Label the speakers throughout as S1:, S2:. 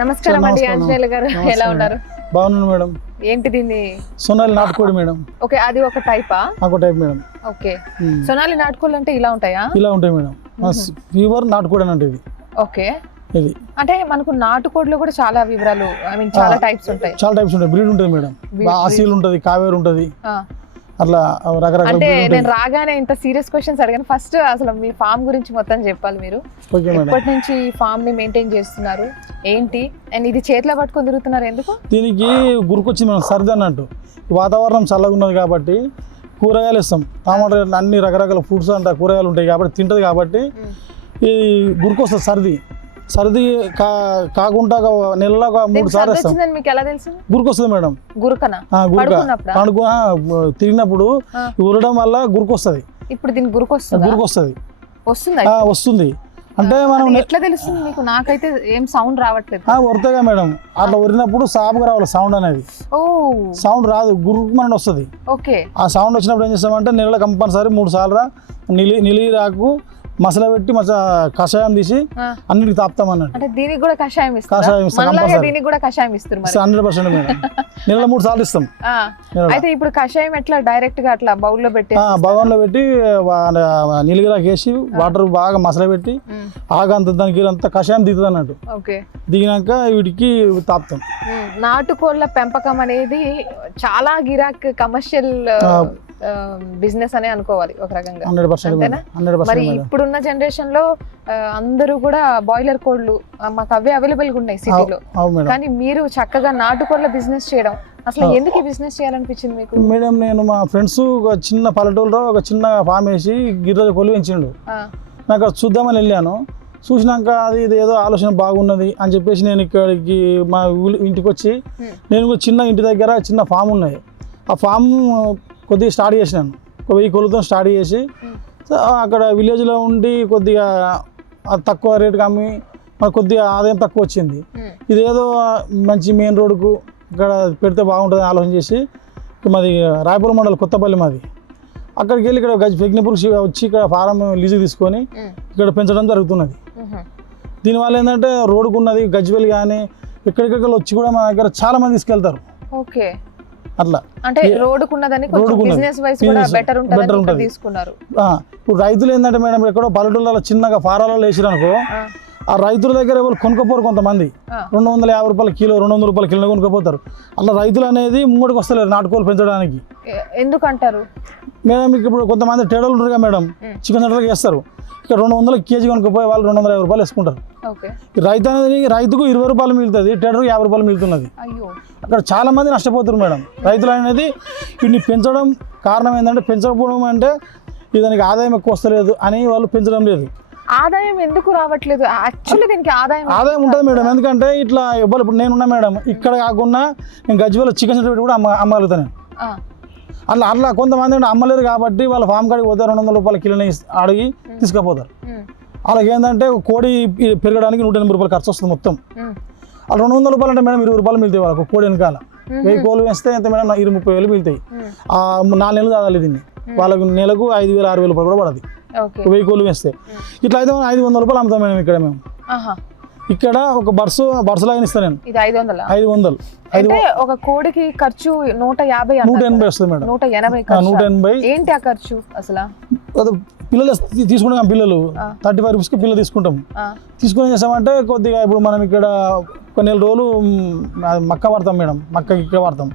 S1: నమస్కారం అండి. ఆంజనేయులు గారు. ఎలా. ఉన్నారు?
S2: బాగున్నాను మేడం.
S1: ఏంటి దీన్ని?
S2: సోనాలి నాటుకోడి మేడం.
S1: ఓకే అది ఒక టైపా?
S2: ఒక టైప్ మేడం.
S1: ఓకే. సొనాలి నాటుకోళ్ళు అంటే ఇలా ఉంటాయా?
S2: ఇలా ఉంటాయి మేడం. ఫీవర్ నాటుకోడి అని అంటే
S1: ఓకే.
S2: ఇది.
S1: అంటే మనకు నాటుకోడిలో కూడా చాలా వివరాలు ఐ మీన్ చాలా. టైప్స్ ఉంటాయి.
S2: చాలా టైప్స్ ఉంటాయి. బ్రీడ్ ఉంటుంది మేడం. ఆసీలు ఉంటుంది కావేరు ఉంటుంది. అట్లా రకరకాల
S1: అంటే నేను రాగానే ఇంత సీరియస్ క్వశ్చన్స్ అడిగాను. ఫస్ట్ అసలు మీ ఫామ్ గురించి మొత్తం చెప్పాలి మీరు. ఎప్పటి నుంచి ఈ ఫామ్ని మెయింటైన్ చేస్తున్నారు? ఏంటి? అండ్ ఇది చేతిలో పట్టుకొని తిరుగుతున్నారు ఎందుకు?
S2: దీనికి గురికొచ్చింది మేడం సర్ది అన్నట్టు. వాతావరణం చల్లగా ఉన్నది కాబట్టి కూరగాయలు ఇస్తాం టమాటాలు అన్ని రకరకాల ఫ్రూట్స్ అంట కూరగాయలు ఉంటాయి కాబట్టి తింటది కాబట్టి ఈ గురికొస్తుంది సర్ది. సర్ది కా కాకుండా నెలలో మూడు సార్లు
S1: తెలుసు?
S2: గురికొస్తుంది మేడం.
S1: గురుకన?
S2: గురక? పండుకు తిరిగినప్పుడు. ఉరడం వల్ల గురికొస్తుంది.
S1: ఇప్పుడు దీనికి గురుకు వస్తుందా
S2: గురికొస్తుంది
S1: వస్తుందా.
S2: అంటే మనం
S1: ఎట్లా తెలుస్తుంది మీకు? నాకైతే ఏం సౌండ్ రావట్లేదు.
S2: ఆ, ఉరతగా మేడం. అట్లా ఉరినప్పుడు సాపుగా రావాలి సౌండ్ అనేది.
S1: ఓ.
S2: సౌండ్ రాదు గురుకుమని వస్తుంది.
S1: ఓకే.
S2: ఆ సౌండ్ వచ్చినప్పుడు ఏం చేస్తామంటే నెలలో కంపల్సరీ మూడు సార్లు నిలి నిలిరాకు మసల పెట్టి మస కషాయం తీసి అన్నిటికి తాపుతాం అన్నట్టు
S1: అంటే దీనికి కూడా కషాయం ఇస్తారు?
S2: కషాయం ఇస్తాం.
S1: దీనికి కూడా కషాయం ఇస్తారు మరి.
S2: Hundred percent madam. నెలలో మూడు సార్లు ఇస్తాం.
S1: అయితే ఇప్పుడు కషాయం ఎట్లా డైరెక్ట్గా అట్లా బౌల్లో పెట్టి
S2: ఆ, భగవాన్లో పెట్టి నిలిగిరాకు వేసి వాటర్ బాగా మసల పెట్టి ఆగంత దానికి అంతా కషాయం దిగుతుంది అన్నట్టు.
S1: ఓకే.
S2: దిగినాక వీటికి తాపుతాం.
S1: నాటుకోళ్ళ పెంపకం అనేది చాలా గిరాక్ కమర్షియల్. బిజినెస్ అనే అనుకోవాలి ఒక రకంగా. మరి ఇప్పుడున్న జనరేషన్లో అందరూ కూడా బాయిలర్ కోళ్ళు ఆ, మాకు అవే అవైలబుల్గా ఉన్నాయి సిటీలో కానీ మీరు చక్కగా నాటుకోళ్ళ బిజినెస్ చేయడం అసలు. ఎందుకు ఈ బిజినెస్ చేయాలనిపించింది మీకు?
S2: మేడం నేను మా ఫ్రెండ్స్ ఒక చిన్న పల్లెటూరులో ఒక చిన్న ఫామ్ వేసి గిర్రె కొలు పెంచిండు. నాకు అది చూద్దామని వెళ్ళాను. చూసినాక అది ఇది ఏదో ఆలోచన బాగున్నది అని చెప్పేసి నేను ఇక్కడికి మా ఇంటికి వచ్చి. నేను కూడా చిన్న ఇంటి దగ్గర చిన్న ఫామ్ ఉన్నది. ఆ ఫామ్ కొద్దిగా స్టార్ట్ చేసినాను. ఒక వెయ్యి కొలుతో స్టార్ట్ చేసి
S1: Hmm.
S2: అక్కడ విలేజ్లో ఉండి కొద్దిగా అది తక్కువ రేటుకి అమ్మి మనకు కొద్దిగా ఆదాయం తక్కువ వచ్చింది.
S1: ఉమ్,
S2: ఇదేదో మంచి మెయిన్ రోడ్డుకు ఇక్కడ పెడితే బాగుంటుంది ఆలోచన చేసి మాది రాయపురం మండలం కొత్తపల్లి మాది. అక్కడికి వెళ్ళి ఇక్కడ గజ ఫెగ్నిపూర్ వచ్చి ఇక్కడ ఫారం లీజు తీసుకొని
S1: ఉమ్,
S2: ఇక్కడ పెంచడం జరుగుతున్నది. దీనివల్ల ఏంటంటే రోడ్డుకు ఉన్నది గజ్వెల్ కానీ ఎక్కడికెక్కడ వచ్చి కూడా మన దగ్గర చాలా మంది తీసుకెళ్తారు.
S1: ఓకే.
S2: అట్లా.
S1: అంటే రోడ్డుకున్నదని. బిజినెస్ వైస్ కూడా బెటర్ ఉంటుంది. తీసుకున్నారు.
S2: ఇప్పుడు రైతులు ఏంటంటే మేడం ఎక్కడో పల్లెటూళ్ళలో చిన్నగా ఫారాలలో వేసిరు అనుకో
S1: ఆ,
S2: రైతుల దగ్గర ఎవరు కొనుక్కోపోరు కొంతమంది. రెండు వందల యాభై రూపాయల కిలో రెండు వందల రూపాయల కిలో కొనుక్కోపోతారు. అట్లా రైతులు అనేది ముంగడికి వస్తలేరు నాటుకోలు పెంచడానికి.
S1: ఎందుకంటారు?
S2: మేడం ఇప్పుడు కొంతమంది టేడలు ఉంటారు కదా మేడం. చికెన్ సెంటర్కి వేస్తారు. ఇక్కడ రెండు వందల కేజీ కొనుక్కోపోయి వాళ్ళు రెండు వందల యాభై రూపాయలు వేసుకుంటారు. రైతు అనేది రైతుకు ఇరవై రూపాయలు మిగులుతుంది టేడర్కి యాభై రూపాయలు మిగులుతున్నది. అక్కడ చాలా మంది నష్టపోతున్నారు మేడం. రైతులు అనేది వీటిని పెంచడం కారణం ఏంటంటే పెంచకపోవడం అంటే దానికి ఆదాయం ఎక్కువ వస్తలేదు అని వాళ్ళు పెంచడం లేదు.
S1: ఆదాయం ఎందుకు రావట్లేదు? యాక్చువల్లీ దీనికి ఆదాయం
S2: ఆదాయం ఉంటుంది మేడం. ఎందుకంటే ఇట్లా ఇవ్వాలి ఇప్పుడు నేనున్నా మేడం ఇక్కడ కాకుండా నేను గజ్వేల్ చికెన్ సెంటర్ పెట్టి కూడా అమ్మ అమ్మగలుగుతాను. అట్లా అట్లా కొంతమంది అమ్మలేరు కాబట్టి వాళ్ళ ఫామ్ కాడికి పోతే రెండు వందల రూపాయల కిలోని అడిగి తీసుకుపోతారు. వాళ్ళకి ఏంటంటే కోడి పెరగడానికి నూట ఎనభై రూపాయలు ఖర్చు వస్తుంది మొత్తం. ఆ రెండు వందల రూపాయలు అంటే మేడం ఇరవై రూపాయలు మిగులుతాయి వాళ్ళకు కోడి వెనకాల. వెయ్యి కోళ్ళు వేస్తే ఎంత మేడం? ఇరవై ముప్పై వేలు ఆ నాలుగు నెలలు కాదాలి దీన్ని. వాళ్ళకు నెలకు ఐదు వేలు ఆరు వేలు రూపాయలు కూడా పడదు. వెయ్యి కోళ్ళు వేస్తే ఇట్లా అయితే ఐదు వందల రూపాయలు అమ్ముతాం మేడం ఇక్కడ మేము. ఇక్కడ ఒక బర్సు బర్సు లాగా ఇస్తాను నేను.
S1: ఇది ఐదు వందల?
S2: ఐదు వందలు.
S1: అంటే ఒక కోడికి ఖర్చు నూట యాభై
S2: నూట ఎనభై? వస్తుంది మేడం.
S1: నూట ఎనభై
S2: నూట ఎనభై.
S1: ఏంటి ఆ ఖర్చు అసలు?
S2: అది పిల్లలు తీసుకుంటాం పిల్లలు. థర్టీ ఫైవ్ రూపీస్కి పిల్లలు తీసుకుంటాం. తీసుకుని ఏం చేస్తామంటే కొద్దిగా ఇప్పుడు మనం ఇక్కడ కొన్ని రోజులు మక్క పడతాం మేడం. మక్క ఇక్కడ పడతాం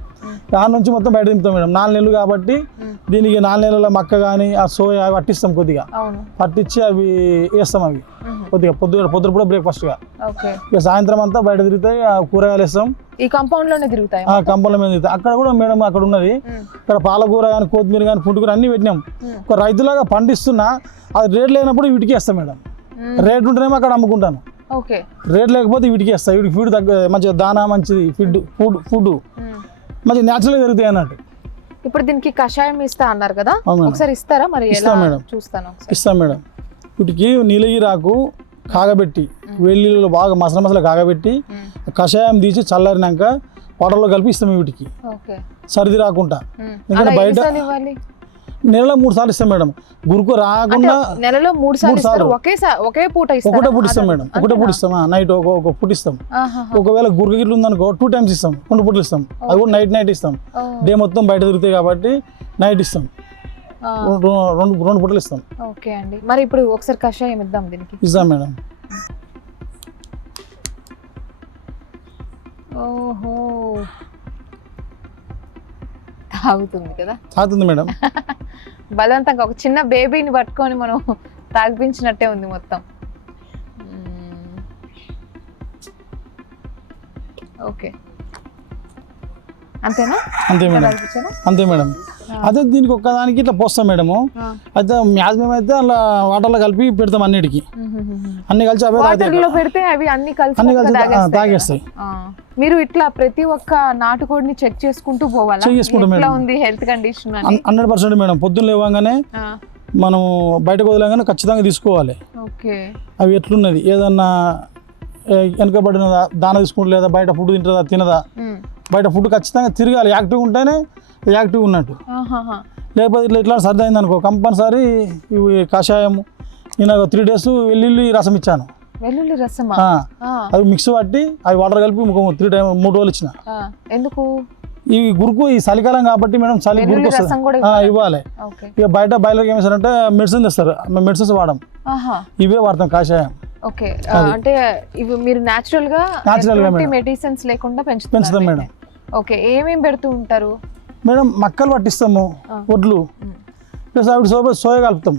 S2: దాని నుంచి మొత్తం బయట దింపుతాం మేడం. నాలుగు నెలలు కాబట్టి దీనికి నాలుగు నెలల మక్క కానీ ఆ సోయా అవి పట్టిస్తాం కొద్దిగా. పట్టించి అవి వేస్తాం అవి. కొద్దిగా పొద్దు పొద్దున కూడా బ్రేక్ఫాస్ట్గా ఇక సాయంత్రం అంతా బయట తిరుగుతాయి ఆ కూరగాయలు వేస్తాం.
S1: ఈ కాంపౌండ్లోనే తిరుగుతాయి
S2: ఆ కంపల మీద తిరుగుతాయి. అక్కడ కూడా మేడం అక్కడ ఉన్నది. ఇక్కడ పాలకూర కానీ కొత్తిమీర కానీ పుట్టుకూర అన్నీ పెట్టినాం. ఒక రైతులాగా పండిస్తున్నా అది రేట్ లేనప్పుడు వీటికి వేస్తాం మేడం. రేట్ ఉంటేనేమో అక్కడ అమ్ముకుంటాను. రేట్ లేకపోతే వీటికి వేస్తాయి వీటికి ఫీడ్ తగ్గ మంచిగా దానా మంచిది ఫీడ్ ఫుడ్ ఫుడ్
S1: ఉమ్.
S2: మంచిగా న్యాచురల్గా జరుగుతాయి అన్నట్టు
S1: ఇప్పుడు దీనికి కషాయం ఇస్తా అన్నారు కదా. ఒకసారి ఇస్తారా మరి
S2: ఇస్తాం మేడం.
S1: చూస్తాను
S2: ఇస్తాం మేడం వీటికి నీలగిరాకు కాగబెట్టి వెల్లుల్లిలో బాగా మసల మసల కాగబెట్టి కషాయం తీసి చల్లారినాక వాటర్లో కలిపి ఇస్తాం వీటికి సర్ది రాకుండా. ఎందుకంటే బయట- నెలలో మూడు సార్లు ఇస్తాం మేడం. గురుకు రాకుండా
S1: నెలలో మూడు సార్లు
S2: సార్లు.
S1: ఒకేసారి ఒకే పూట
S2: ఒకటే పూట ఇస్తాం మేడం. ఒకటే పూట ఇస్తాం. నైట్ ఒక ఒక పూట ఇస్తాం. ఒకవేళ గురుకు గిట్లు ఉందనుకో టూ టైమ్స్ ఇస్తాం. రెండు పూటలు ఇస్తాం. అది కూడా నైట్ నైట్ ఇస్తాం. డే మొత్తం బయట తిరుగుతాయి కాబట్టి నైట్ ఇస్తాం. రెండు రెండు రెండు పూటలు ఇస్తాం.
S1: ఓకే అండి. మరి ఇప్పుడు ఒకసారి కషాయం ఇద్దాం దీనికి.
S2: ఇస్తాం మేడం.
S1: ఓహో. తాగుతుంది కదా.
S2: తాగుతుంది మేడం.
S1: బలవంతంగా ఒక చిన్న బేబీని పట్టుకొని మనం తాగిపించినట్టే ఉంది మొత్తం. ఓకే. అంతేనా?
S2: అంతే మేడం? అంతే మేడం. అదే దీనికి ఒక్కదానికి ఇట్లా పోస్తాం మేడము. అయితే మ్యాక్సిమం అయితే అలా వాటర్లో కలిపి పెడతాం అన్నిటికి. అన్ని కలిసి అవే
S1: పెడితే అవి అన్ని కలిసి
S2: అన్ని కలిసి
S1: తాగేస్తాయి. మీరు ఇట్లా ప్రతి ఒక్క నాటుకోడిని చెక్ చేసుకుంటూ పోవాలా?
S2: Check చేసుకుంటాం మేడం.
S1: ఉంది health condition
S2: hundred percent madam. పొద్దున్న లేవగానే. మనం బయటకు వదలగానే ఖచ్చితంగా తీసుకోవాలి. అవి ఎట్లున్నది? ఏదన్నా ఏ, వెనకబడిన దాన తీసుకుంటు లేదా బయట ఫుడ్ తింటుందా తినదా. బయట ఫుడ్ ఖచ్చితంగా తిరగాలి. యాక్టివ్ ఉంటేనే యాక్టివ్ ఉన్నట్టు. లేకపోతే ఇట్లా ఇట్లా సర్ది అయింది అనుకో. కంపల్సరీ ఇవి కషాయం నేను త్రీ డేస్ వెల్లుల్లి రసం ఇచ్చాను.
S1: వెల్లుల్లి
S2: ఆ. అవి మిక్స్ పట్టి అవి వాటర్ కలిపి త్రీ టైం మూడు రోజులు ఇచ్చిన.
S1: ఎందుకు?
S2: ఇవి గురుకు ఈ చలికాలం కాబట్టి మేడం చలి గురుకు
S1: రసం ఇవ్వాలా?
S2: ఇక బయట బయటకి ఏం చేస్తారంటే మెడిసిన్ తెస్తారు. మేము మెడిసిన్స్ వాడం.
S1: ఆహా.
S2: ఇవే వాడతాం కాషాయం.
S1: ఓకే అంటే ఇవి మీరు నాచురల్గా
S2: Natural గా.
S1: మెడిసిన్స్ లేకుండా
S2: పెంచుతాం
S1: పెంచుతారు
S2: మేడం.
S1: ఓకే ఏమేం పెడుతూ ఉంటారు
S2: మేడం మక్కలు పట్టిస్తాము. వడ్లు. ప్లస్ అవి సోయ సోయ కలుపుతాం